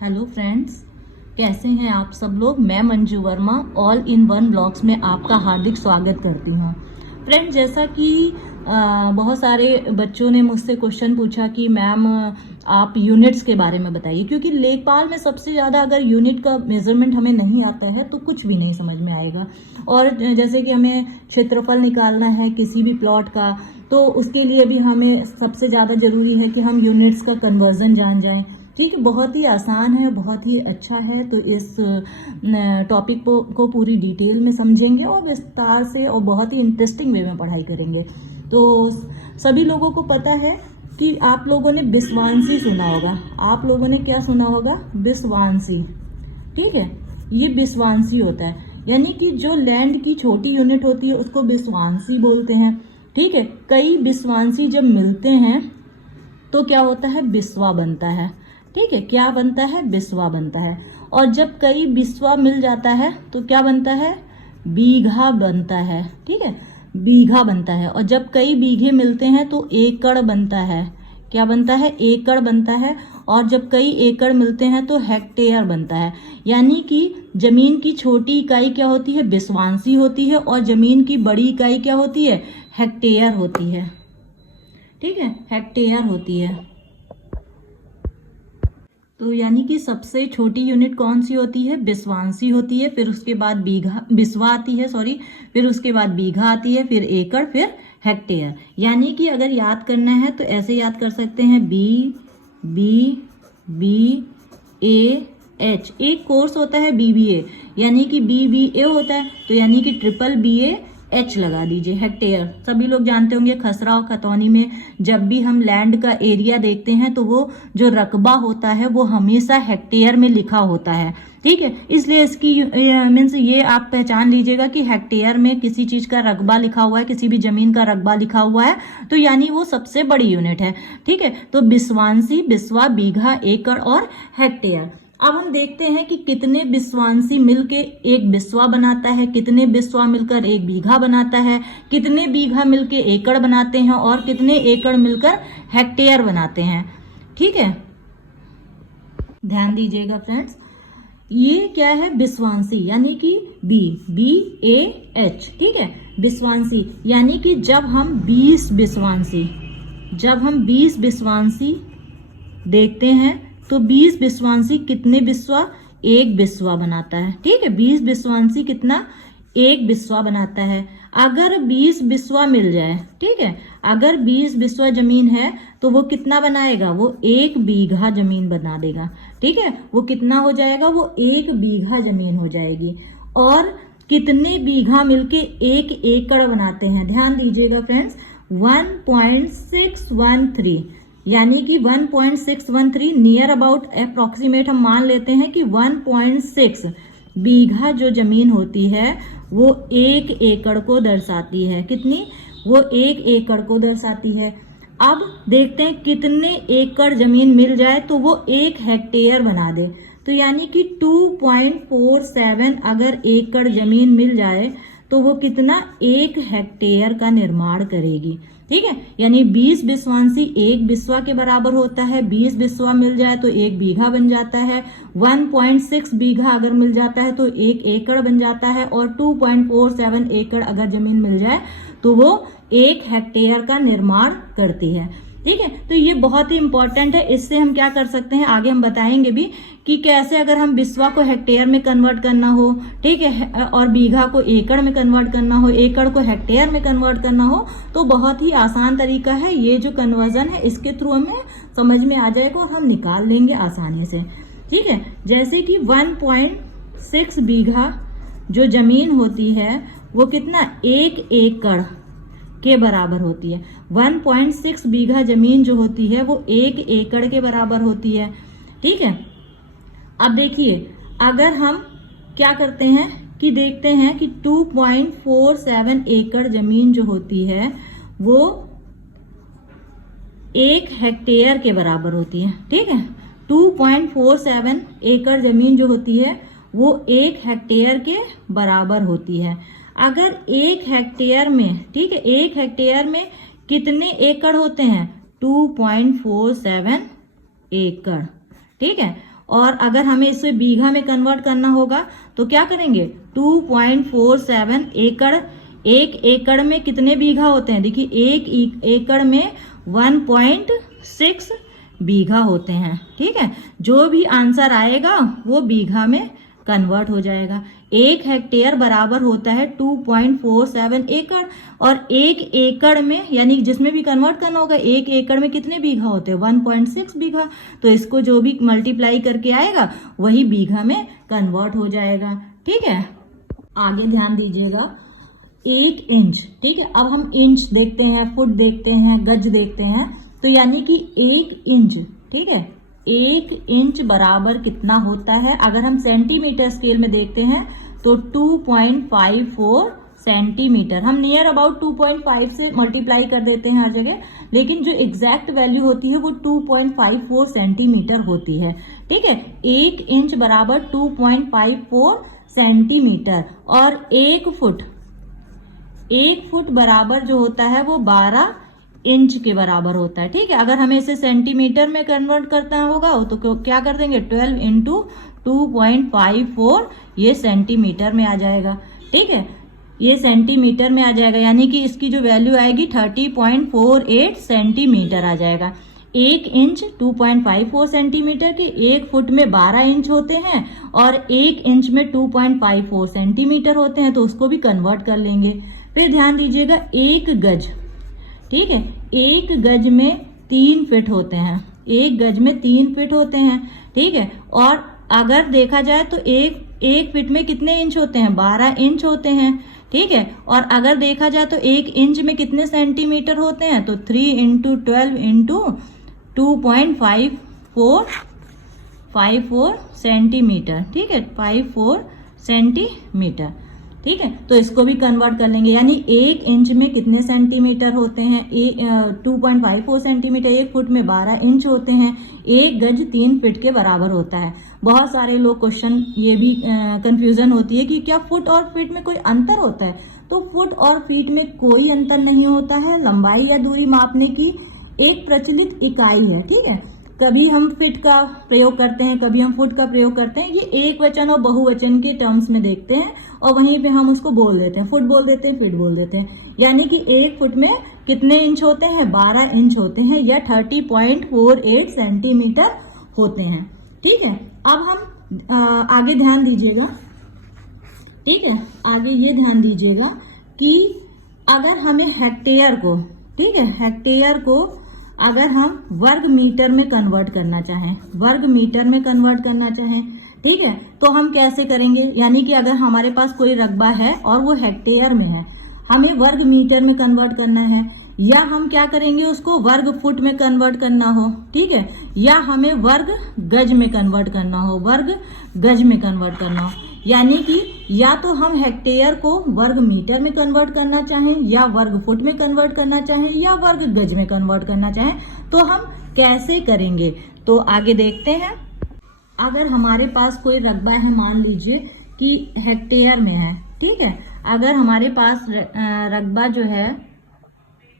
Hello friends, कैसे हैं आप सब लोग। मैं Manju Verma all in one blogs में आपका हार्दिक स्वागत करती हूँ। फ्रेंड्स, जैसा कि बहुत सारे बच्चों ने मुझसे क्वेश्चन पूछा कि मैम आप यूनिट्स के बारे में बताइए, क्योंकि लेखपाल में सबसे ज़्यादा अगर यूनिट का मेजरमेंट हमें नहीं आता है तो कुछ भी नहीं समझ में आएगा। और जैसे कि हमें क्षेत्रफल निकालना है किसी भी प्लॉट का, तो उसके लिए भी हमें सबसे ज़्यादा ज़रूरी है कि हम यूनिट्स का कन्वर्जन जान जाएं। ठीक है, बहुत ही आसान है, बहुत ही अच्छा है। तो इस टॉपिक को पूरी डिटेल में समझेंगे और विस्तार से और बहुत ही इंटरेस्टिंग वे में पढ़ाई करेंगे। तो सभी लोगों को पता है कि आप लोगों ने बिस्वांसी सुना होगा। आप लोगों ने क्या सुना होगा? बिस्वांसी। ठीक है, ये बिस्वांसी होता है, यानी कि जो लैंड की छोटी यूनिट होती है उसको बिस्वांसी बोलते हैं। ठीक है, कई बिस्वांसी जब मिलते हैं तो क्या होता है? बिस्वा बनता है। ठीक है, क्या बनता है? बिस्वा बनता है। और जब कई बिस्वा मिल जाता है तो क्या बनता है? बीघा बनता है। ठीक है, बीघा बनता है। और जब कई बीघे मिलते हैं तो एकड़ बनता है। क्या बनता है? एकड़ बनता है। और जब कई एकड़ मिलते हैं तो हेक्टेयर बनता है। यानी कि जमीन की छोटी इकाई क्या होती है? बिस्वांसी होती है। और जमीन की बड़ी इकाई क्या होती है? हेक्टेयर होती है। ठीक है, हेक्टेयर होती है। तो यानी कि सबसे छोटी यूनिट कौन सी होती है? बिस्वांसी होती है। फिर उसके बाद बीघा, बिस्वा आती है, सॉरी, फिर उसके बाद बीघा आती है, फिर एकड़, फिर हेक्टेयर। यानी कि अगर याद करना है तो ऐसे याद कर सकते हैं, बी ए एच। एक कोर्स होता है BBA, यानी कि BBA होता है, तो यानी कि ट्रिपल BA H लगा दीजिए, हेक्टेयर। सभी लोग जानते होंगे खसरा और खतौनी में जब भी हम लैंड का एरिया देखते हैं तो वो जो रकबा होता है वो हमेशा हेक्टेयर में लिखा होता है। ठीक है, इसलिए इसकी मीन्स ये आप पहचान लीजिएगा कि हेक्टेयर में किसी चीज का रकबा लिखा हुआ है, किसी भी जमीन का रकबा लिखा हुआ है तो यानी वो सबसे बड़ी यूनिट है। ठीक है, तो बिस्वांसी, बिस्वा, बीघा, एकड़ और हेक्टेयर। अब हम देखते हैं कि कितने बिस्वांसी मिलके एक बिस्वा बनाता है, कितने बिस्वा मिलकर एक बीघा बनाता है, कितने बीघा मिलके एकड़ बनाते हैं और कितने एकड़ मिलकर हेक्टेयर बनाते हैं। ठीक है, ध्यान दीजिएगा फ्रेंड्स, ये क्या है? बिस्वांसी, यानी कि BAH। ठीक है, बिस्वांसी यानी कि जब हम 20 बिस्वांसी देखते हैं तो 20 बिस्वांसी कितने बिस्वा? एक बिस्वा बनाता है। ठीक है, 20 बिस्वांसी कितना? एक बिस्वा बनाता है। अगर 20 बिस्वा मिल जाए, ठीक है, अगर 20 बिस्वा जमीन है तो वो कितना बनाएगा? वो एक बीघा जमीन बना देगा। ठीक है, वो कितना हो जाएगा? वो एक बीघा जमीन हो जाएगी। और कितने बीघा मिलके एक एकड़ बनाते हैं? ध्यान दीजिएगा फ्रेंड्स, 1.613, यानी कि 1.613 नियर अबाउट अप्रोक्सीमेट हम मान लेते हैं कि 1.6 बीघा जो जमीन होती है वो एक एकड़ को दर्शाती है। कितनी? वो एक एकड़ को दर्शाती है। अब देखते हैं कितने एकड़ जमीन मिल जाए तो वो एक हेक्टेयर बना दे। तो यानी कि 2.47 अगर एकड़ जमीन मिल जाए तो वो कितना? एक हेक्टेयर का निर्माण करेगी। ठीक है, यानी 20 बिस्वांसी एक बिस्वा के बराबर होता है। 20 बिस्वा मिल जाए तो एक बीघा बन जाता है। 1.6 बीघा अगर मिल जाता है तो एक एकड़ बन जाता है। और 2.47 एकड़ अगर जमीन मिल जाए तो वो एक हेक्टेयर का निर्माण करती है। ठीक है, तो ये बहुत ही इंपॉर्टेंट है। इससे हम क्या कर सकते हैं, आगे हम बताएंगे भी कि कैसे अगर हम बिस्वा को हेक्टेयर में कन्वर्ट करना हो, ठीक है, और बीघा को एकड़ में कन्वर्ट करना हो, एकड़ को हेक्टेयर में कन्वर्ट करना हो, तो बहुत ही आसान तरीका है। ये जो कन्वर्जन है इसके थ्रू हमें समझ में आ जाएगा और हम निकाल लेंगे आसानी से। ठीक है, जैसे कि 1.6 बीघा जो जमीन होती है वो कितना? एक एकड़ के बराबर होती है। 1.6 बीघा जमीन जो होती है वो एक एकड़ के बराबर होती है। ठीक है, अब देखिए, अगर हम क्या करते हैं कि देखते हैं कि 2.47 एकड़ जमीन जो होती है वो एक हेक्टेयर के बराबर होती है। ठीक है, 2.47 एकड़ जमीन जो होती है वो एक हेक्टेयर के बराबर होती है। अगर एक हेक्टेयर में, ठीक है, एक हेक्टेयर में कितने एकड़ होते हैं? 2.47 एकड़। ठीक है, और अगर हमें इसे बीघा में कन्वर्ट करना होगा तो क्या करेंगे, 2.47 एकड़। एक एकड़ में कितने बीघा होते हैं, देखिए एक एकड़ में 1.6 बीघा होते हैं। ठीक है, जो भी आंसर आएगा वो बीघा में कन्वर्ट हो जाएगा। एक हेक्टेयर बराबर होता है 2.47 एकड़, और एक एकड़ में यानी जिसमें भी कन्वर्ट करना होगा, एक एकड़ में कितने बीघा होते हैं, 1.6 बीघा। तो इसको जो भी मल्टीप्लाई करके आएगा वही बीघा में कन्वर्ट हो जाएगा। ठीक है, आगे ध्यान दीजिएगा, 1 इंच। ठीक है, अब हम इंच देखते हैं, फुट देखते हैं, गज देखते हैं। तो यानी कि 1 इंच, ठीक है, 1 इंच बराबर कितना होता है, अगर हम सेंटीमीटर स्केल में देखते हैं तो 2.54 सेंटीमीटर। हम नियर अबाउट 2.5 से मल्टीप्लाई कर देते हैं हर जगह, लेकिन जो एग्जैक्ट वैल्यू होती है वो 2.54 सेंटीमीटर होती है। ठीक है, 1 इंच बराबर 2.54 सेंटीमीटर, और 1 फुट बराबर जो होता है वो 12 इंच के बराबर होता है। ठीक है, अगर हमें इसे सेंटीमीटर में कन्वर्ट करना होगा तो क्या कर देंगे, 12 इंटू 2.54, ये सेंटीमीटर में आ जाएगा। ठीक है, ये सेंटीमीटर में आ जाएगा, यानी कि इसकी जो वैल्यू आएगी 30.48 सेंटीमीटर आ जाएगा। 1 इंच 2.54 सेंटीमीटर के, 1 फुट में 12 इंच होते हैं, और 1 इंच में 2.54 सेंटीमीटर होते हैं, तो उसको भी कन्वर्ट कर लेंगे। फिर ध्यान दीजिएगा, 1 गज। ठीक है, 1 गज में 3 फीट होते हैं, 1 गज में 3 फीट होते हैं। ठीक है, और अगर देखा जाए तो एक फीट में कितने इंच होते हैं, 12 इंच होते हैं। ठीक है, और अगर देखा जाए तो 1 इंच में कितने सेंटीमीटर होते हैं, तो 3 इंटू 12 इंटू 2.54 सेंटीमीटर। ठीक है, 54 सेंटीमीटर। ठीक है, तो इसको भी कन्वर्ट कर लेंगे, यानी 1 इंच में कितने सेंटीमीटर होते हैं, 2.54 सेंटीमीटर। 1 फुट में 12 इंच होते हैं, 1 गज 3 फीट के बराबर होता है। बहुत सारे लोग क्वेश्चन ये भी कंफ्यूजन होती है कि क्या फुट और फीट में कोई अंतर होता है। तो फुट और फीट में कोई अंतर नहीं होता है, लंबाई या दूरी मापने की एक प्रचलित इकाई है। ठीक है, कभी हम फीट का प्रयोग करते हैं, कभी हम फुट का प्रयोग करते हैं, ये एक वचन और बहुवचन के टर्म्स में देखते हैं, और वहीं पे हम उसको बोल देते हैं, फुट बोल देते हैं, फीट बोल देते हैं। यानी कि 1 फुट में कितने इंच होते हैं, 12 इंच होते हैं, या 30.48 सेंटीमीटर होते हैं। ठीक है, अब हम आगे ध्यान दीजिएगा। ठीक है, आगे ये ध्यान दीजिएगा कि अगर हमें हेक्टेयर को, ठीक है, हेक्टेयर को अगर हम वर्ग मीटर में कन्वर्ट करना चाहें, वर्ग मीटर में कन्वर्ट करना चाहें, ठीक है, तो हम कैसे करेंगे। यानी कि अगर हमारे पास कोई रकबा है और वो हेक्टेयर में है, हमें वर्ग मीटर में कन्वर्ट करना है, या हम क्या करेंगे, उसको वर्ग फुट में कन्वर्ट करना हो, ठीक है, या हमें वर्ग गज में कन्वर्ट करना हो, वर्ग गज में कन्वर्ट करना हो। यानी कि या तो हम हेक्टेयर को वर्ग मीटर में कन्वर्ट करना चाहें, या वर्ग फुट में कन्वर्ट करना चाहें, या वर्ग गज में कन्वर्ट करना चाहें, तो हम कैसे करेंगे, तो आगे देखते हैं। अगर हमारे पास कोई रकबा है, मान लीजिए कि हेक्टेयर में है, ठीक है, अगर हमारे पास रकबा जो है,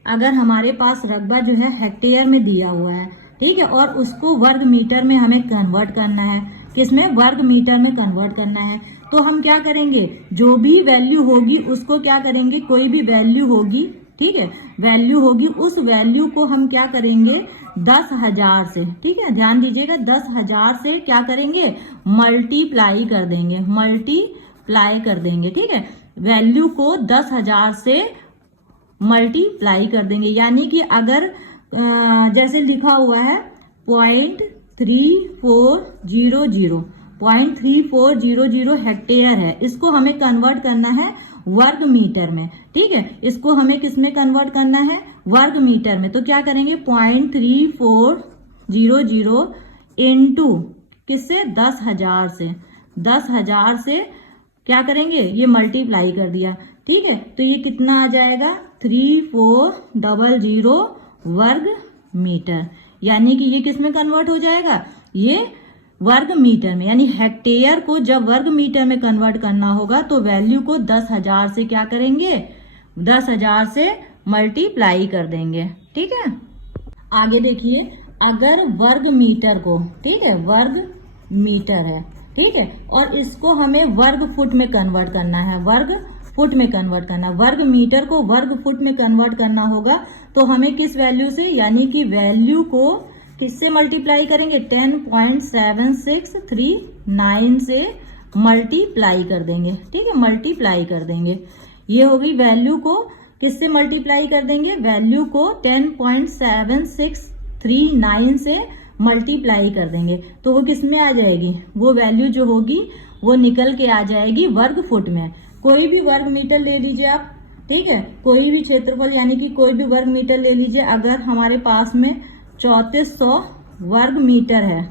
अगर हमारे पास रकबा जो है हेक्टेयर में दिया हुआ है, ठीक है, और उसको वर्ग मीटर में हमें कन्वर्ट करना है, किसमें, वर्ग मीटर में कन्वर्ट करना है, तो हम क्या करेंगे, जो भी वैल्यू होगी उसको क्या करेंगे, कोई भी वैल्यू होगी, ठीक है, वैल्यू होगी, उस वैल्यू को हम क्या करेंगे, 10,000 से, ठीक है, ध्यान दीजिएगा, 10,000 से क्या करेंगे, मल्टीप्लाई कर देंगे, मल्टीप्लाई कर देंगे। ठीक है, वैल्यू को 10,000 से मल्टीप्लाई कर देंगे। यानी कि अगर जैसे लिखा हुआ है 0.3400 हेक्टेयर है, इसको हमें कन्वर्ट करना है वर्ग मीटर में। ठीक है, इसको हमें किस में कन्वर्ट करना है, वर्ग मीटर में। तो क्या करेंगे, 0.3400 इंटू किससे, 10,000 से, 10,000 से क्या करेंगे, ये मल्टीप्लाई कर दिया। ठीक है, तो ये कितना आ जाएगा, 3400 वर्ग मीटर। यानी कि ये किस में कन्वर्ट हो जाएगा, ये वर्ग मीटर में। यानी हेक्टेयर को जब वर्ग मीटर में कन्वर्ट करना होगा तो वैल्यू को 10,000 से क्या करेंगे, 10,000 से मल्टीप्लाई कर देंगे। ठीक है, आगे देखिए, अगर वर्ग मीटर को, ठीक है, वर्ग मीटर है, ठीक है। और इसको हमें वर्ग फुट में कन्वर्ट करना है, वर्ग फुट में कन्वर्ट करना है। वर्ग मीटर को वर्ग फुट में कन्वर्ट करना होगा तो हमें किस वैल्यू से, यानी कि वैल्यू को किससे मल्टीप्लाई करेंगे, 10.7639 से मल्टीप्लाई कर देंगे, ठीक है, मल्टीप्लाई कर देंगे। ये होगी वैल्यू को किससे मल्टीप्लाई कर देंगे, वैल्यू को 10.7639 से मल्टीप्लाई कर देंगे तो वो किस में आ जाएगी, वो वैल्यू जो होगी वो निकल के आ जाएगी वर्ग फुट में। कोई भी वर्ग मीटर ले लीजिए आप, ठीक है, कोई भी क्षेत्रफल यानी कि कोई भी वर्ग मीटर ले लीजिए। अगर हमारे पास में 3400 वर्ग मीटर है,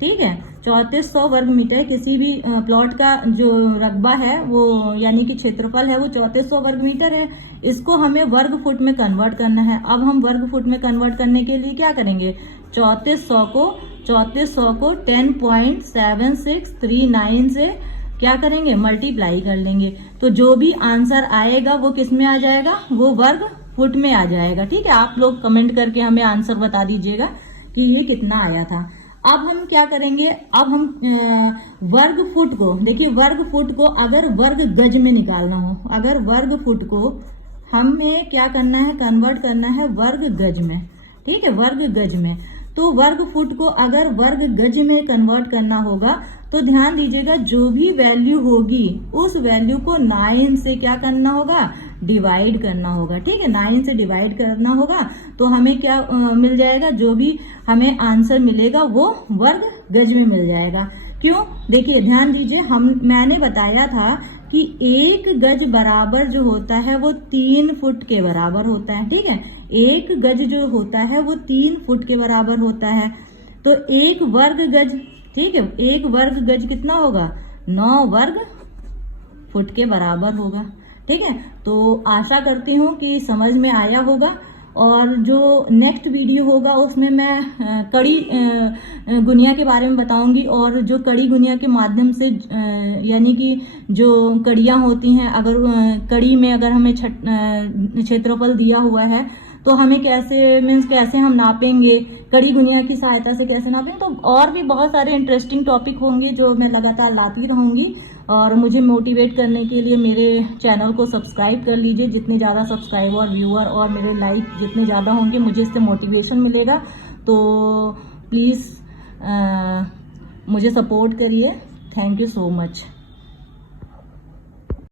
ठीक है, 3400 वर्ग मीटर, किसी भी प्लॉट का जो रकबा है वो यानी कि क्षेत्रफल है वो 3400 वर्ग मीटर है। इसको हमें वर्ग फुट में कन्वर्ट करना है। अब हम वर्ग फुट में कन्वर्ट करने के लिए क्या करेंगे, 3400 को 10.7639 से क्या करेंगे, मल्टीप्लाई कर लेंगे। तो जो भी आंसर आएगा वो किस में आ जाएगा, वो वर्ग फुट में आ जाएगा, ठीक है। आप लोग कमेंट करके हमें आंसर बता दीजिएगा कि ये कितना आया था। अब हम क्या करेंगे, अब हम वर्ग फुट को, देखिए वर्ग फुट को अगर वर्ग गज में निकालना हो, अगर वर्ग फुट को हमें क्या करना है, कन्वर्ट करना है वर्ग गज में, ठीक है, वर्ग गज में। तो वर्ग फुट को अगर वर्ग गज में कन्वर्ट करना होगा तो ध्यान दीजिएगा जो भी वैल्यू होगी उस वैल्यू को 9 से क्या करना होगा, डिवाइड करना होगा, ठीक है, 9 से डिवाइड करना होगा तो हमें क्या मिल जाएगा, जो भी हमें आंसर मिलेगा वो वर्ग गज में मिल जाएगा। क्यों, देखिए ध्यान दीजिए, मैंने बताया था कि 1 गज बराबर जो होता है वो 3 फुट के बराबर होता है, ठीक है, 1 गज जो होता है वो 3 फुट के बराबर होता है। तो 1 वर्ग गज, ठीक है, 1 वर्ग गज कितना होगा, 9 वर्ग फुट के बराबर होगा, ठीक है। तो आशा करती हूँ कि समझ में आया होगा। और जो नेक्स्ट वीडियो होगा उसमें मैं कड़ी गुनिया के बारे में बताऊंगी, और जो कड़ी गुनिया के माध्यम से यानी कि जो कड़ियाँ होती हैं, अगर कड़ी में अगर हमें क्षेत्रफल दिया हुआ है तो हमें कैसे कैसे हम नापेंगे, कड़ी गुनिया की सहायता से कैसे नापेंगे। तो और भी बहुत सारे इंटरेस्टिंग टॉपिक होंगे जो मैं लगातार लाती रहूंगी। और मुझे मोटिवेट करने के लिए मेरे चैनल को सब्सक्राइब कर लीजिए। जितने ज़्यादा सब्सक्राइबर, व्यूअर और मेरे लाइक जितने ज़्यादा होंगे मुझे इससे मोटिवेशन मिलेगा। तो प्लीज़ मुझे सपोर्ट करिए। Thank you so much.